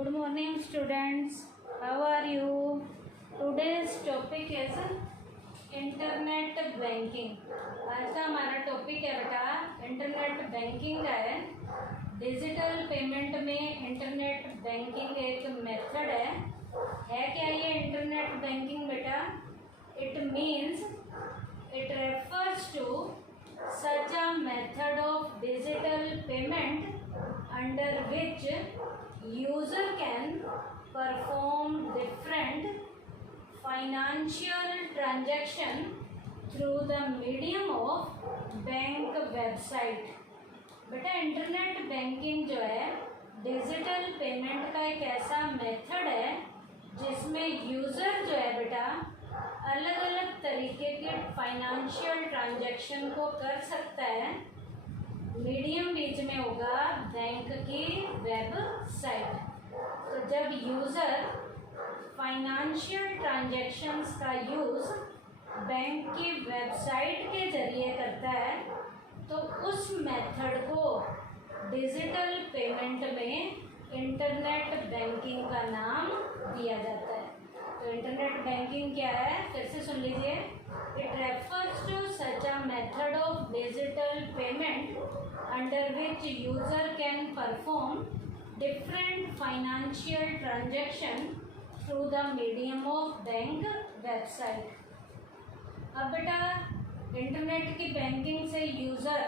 Good morning students. How are you? Today's topic is internet banking. आज का हमारा topic है बेटा इंटरनेट बैंकिंग का है. डिजिटल पेमेंट में इंटरनेट बैंकिंग एक मेथड है क्या ये इंटरनेट बैंकिंग बेटा? It means it refers to such a method of digital payment under which user can perform different financial transaction through the medium of bank website. बेटा internet banking जो है digital payment का एक ऐसा method है जिसमें user जो है बेटा अलग अलग तरीके के फाइनेंशियल ट्रांजैक्शन को कर सकता है. मीडियम बीच में होगा बैंक की वेबसाइट. तो जब यूज़र फाइनेंशियल ट्रांजैक्शंस का यूज़ बैंक की वेबसाइट के ज़रिए करता है तो उस मेथड को डिजिटल पेमेंट में इंटरनेट बैंकिंग का नाम दिया जाता है. तो इंटरनेट बैंकिंग क्या है फिर से सुन लीजिए. It refers to such a method of digital payment under which user can perform different financial transaction through the medium of bank website. अब बेटा इंटरनेट की बैंकिंग से यूज़र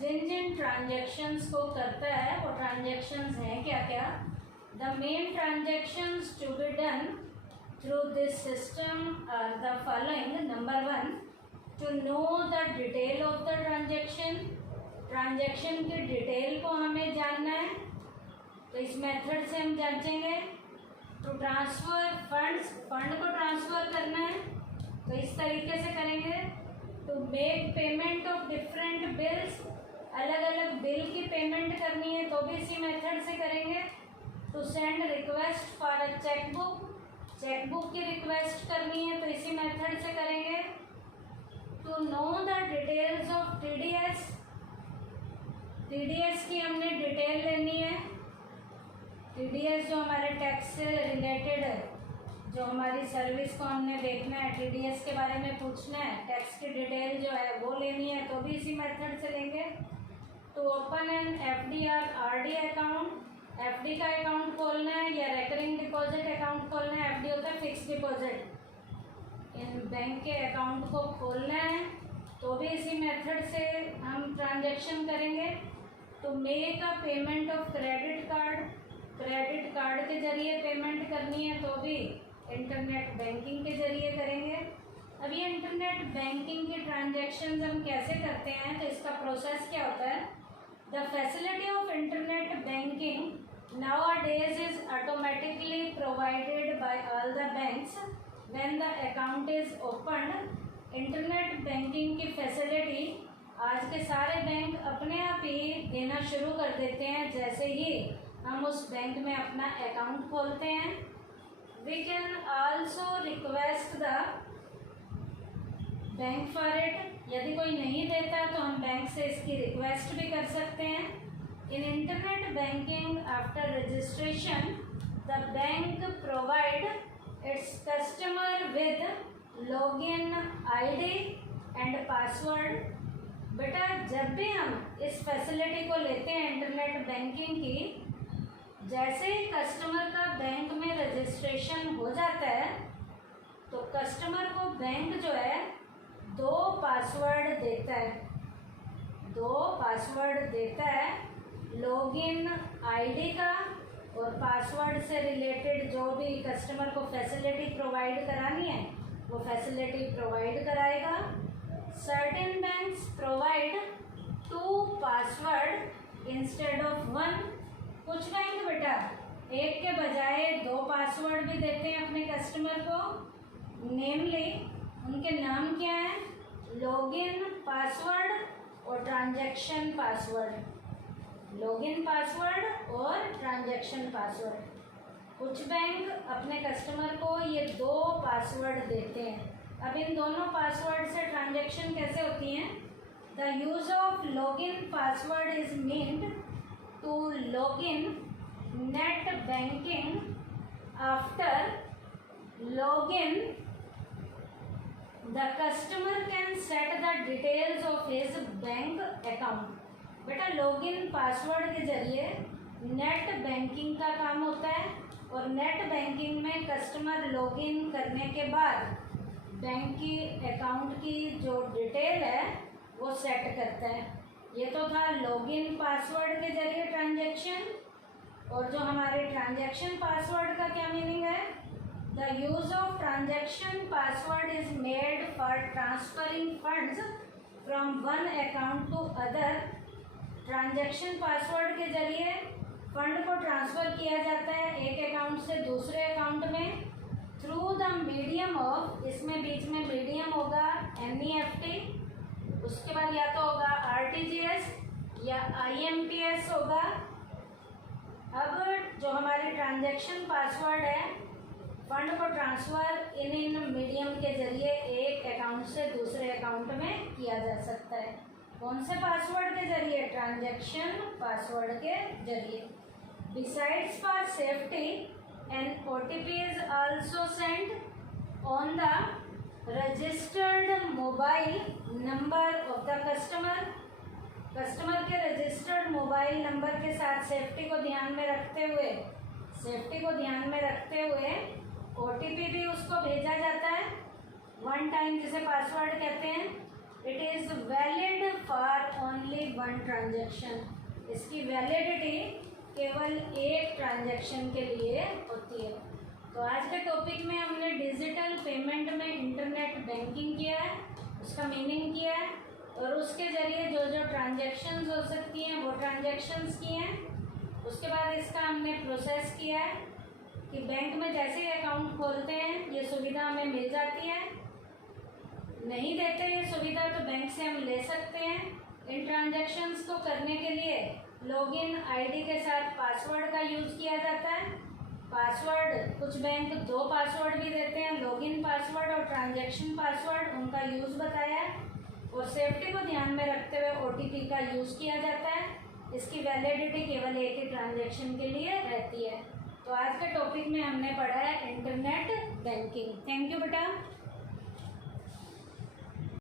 जिन जिन ट्रांजैक्शंस को करता है वो ट्रांजैक्शंस हैं क्या क्या? The main transactions to be done through this system are the following. Number 1, to know the detail of the transaction. Transaction की डिटेल को हमें जानना है तो इस मेथड से हम जांचेंगे. टू ट्रांसफ़र फंड्स, फंड को ट्रांसफ़र करना है तो इस तरीके से करेंगे. To make payment of different bills, अलग अलग बिल की पेमेंट करनी है तो भी इसी मेथड से करेंगे. To send request for a chequebook, chequebook की रिक्वेस्ट करनी है तो इसी मेथड से करेंगे. To know the details of TDS, TDS की हमने डिटेल लेनी है. टीडीएस जो हमारे टैक्स से रिलेटेड है, जो हमारी सर्विस को हमने देखना है, टीडीएस के बारे में पूछना है, टैक्स की डिटेल जो है वो लेनी है तो भी इसी मेथड से लेंगे. टू ओपन एन एफडी और आरडी अकाउंट, एफडी का अकाउंट खोलना है या रेकरिंग डिपॉजिट अकाउंट खोलना है. एफडी होता है फिक्स डिपॉजिट. इन बैंक के अकाउंट को खोलना है तो भी इसी मेथड से हम ट्रांजैक्शन करेंगे. To make a payment of credit card, credit card के ज़रिए पेमेंट करनी है तो भी इंटरनेट बैंकिंग के ज़रिए करेंगे. अब ये इंटरनेट बैंकिंग की ट्रांजैक्शंस हम कैसे करते हैं तो इसका प्रोसेस क्या होता है? The facility of internet banking nowadays is automatically provided by all the banks when the account is opened. Internet banking की फैसिलिटी आज के सारे बैंक अपने आप ही देना शुरू कर देते हैं जैसे ही हम उस बैंक में अपना अकाउंट खोलते हैं. We can also request the bank for it. यदि कोई नहीं देता तो हम बैंक से इसकी रिक्वेस्ट भी कर सकते हैं. In internet banking, after registration, the bank provide its customer with login ID and password. बेटा जब भी हम इस फैसिलिटी को लेते हैं इंटरनेट बैंकिंग की, जैसे ही कस्टमर का बैंक में रजिस्ट्रेशन हो जाता है तो कस्टमर को बैंक जो है 2 पासवर्ड देता है. 2 पासवर्ड देता है, लॉगिन आईडी का और पासवर्ड से रिलेटेड जो भी कस्टमर को फैसिलिटी प्रोवाइड करानी है वो फैसिलिटी प्रोवाइड कराएगा. Certain banks provide 2 password instead of 1. कुछ बैंक बेटा एक के बजाय 2 पासवर्ड भी देते हैं अपने कस्टमर को. नेमली उनके नाम क्या है? लॉगिन पासवर्ड और ट्रांजैक्शन पासवर्ड. लॉगिन पासवर्ड और ट्रांजैक्शन पासवर्ड. कुछ बैंक अपने कस्टमर को ये 2 पासवर्ड देते हैं. अब इन दोनों पासवर्ड से ट्रांजैक्शन कैसे होती हैं? The use of login password is meant to log in net banking after login the customer can set the details of his bank account. बेटा लॉगिन पासवर्ड के जरिए नेट बैंकिंग का काम होता है और नेट बैंकिंग में कस्टमर लॉगिन करने के बाद बैंक की अकाउंट की जो डिटेल है वो सेट करता है। ये तो था लॉगिन पासवर्ड के जरिए ट्रांजैक्शन। और जो हमारे ट्रांजैक्शन पासवर्ड का क्या मीनिंग है? The use of transaction password is made for transferring funds from one account to other. Transaction password के जरिए फंड को ट्रांसफ़र किया जाता है एक अकाउंट से दूसरे अकाउंट में थ्रू द मीडियम ऑफ, इसमें बीच में मीडियम होगा NEFT, उसके बाद या तो होगा RTGS या IMPS होगा। अब जो हमारे ट्रांजैक्शन पासवर्ड है फंड को ट्रांसफ़र इन मीडियम के जरिए एक अकाउंट से दूसरे अकाउंट में किया जा सकता है। कौन से पासवर्ड के जरिए? ट्रांजैक्शन पासवर्ड के जरिए। Besides for safety, an OTP is also sent on the registered mobile number of the customer। Customer के रजिस्टर्ड मोबाइल नंबर के साथ सेफ्टी को ध्यान में रखते हुए OTP भी उसको भेजा जाता है वन टाइम, जिसे पासवर्ड कहते हैं। It is valid for only one transaction. इसकी वैलिडिटी केवल एक ट्रांजैक्शन के लिए होती है। तो आज के टॉपिक में हमने डिजिटल पेमेंट में इंटरनेट बैंकिंग किया है, उसका मीनिंग किया है और उसके ज़रिए जो जो ट्रांजैक्शंस हो सकती हैं वो ट्रांजैक्शंस किए हैं। उसके बाद इसका हमने प्रोसेस किया है कि बैंक में जैसे ही अकाउंट खोलते हैं ये सुविधा हमें मिल जाती है, नहीं देते ये सुविधा तो बैंक से हम ले सकते हैं। इन ट्रांजैक्शंस को करने के लिए लॉगिन आईडी के साथ पासवर्ड का यूज़ किया जाता है। पासवर्ड कुछ बैंक दो पासवर्ड भी देते हैं, लॉगिन पासवर्ड और ट्रांजैक्शन पासवर्ड, उनका यूज़ बताया है। और सेफ्टी को ध्यान में रखते हुए OTP का यूज़ किया जाता है। इसकी वैलिडिटी केवल एक ही ट्रांजैक्शन के लिए रहती है। तो आज के टॉपिक में हमने पढ़ा है इंटरनेट बैंकिंग। थैंक यू बेटा।